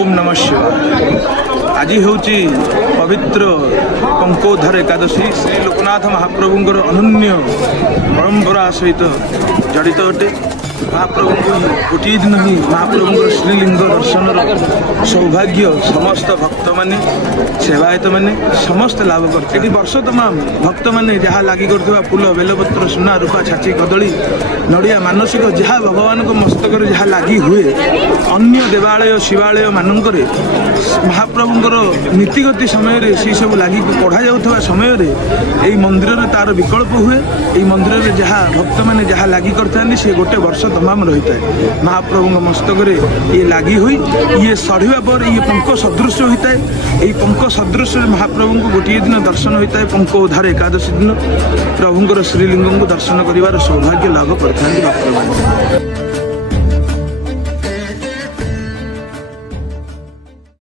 ओम नमः शिवाय। आज हूँ पवित्र पंकोधर एकादशी श्री लोकनाथ महाप्रभुंर अनन्य परंपरा सहित जड़ित अटे। महाप्रभु गोटे दिन ही महाप्रभुंर श्रीलिंग दर्शन सौभाग्य समस्त भक्त माने सेवायत माने समस्त लाभ करते। वर्ष तमाम भक्त माने जहाँ लगी कर फूल बेलपत्र सुना रूपा छाची कदली नड़िया मानसिक जहाँ भगवान को मस्तक जहाँ लगी हुए अन्य देवालय शिवालय मानक महाप्रभुंर नीतिगति समय से सब लगी पढ़ा जाऊा समय यही मंदिर तार विकल्प हुए। यही मंदिर जहाँ भक्त मैंने जहाँ लगी करते सी गोटे वर्ष तमाम रही है। महाप्रभु मस्तक ये लगी हुई ये सढ़ा पर ये पंख सदृश होता है। यही पंख सदृश महाप्रभु को गोटे दिन दर्शन होता है। पंकोधार एकादशी दिन प्रभुंर श्रीलिंग को दर्शन कर सौभाग्य लाभ करते महाप्रभु।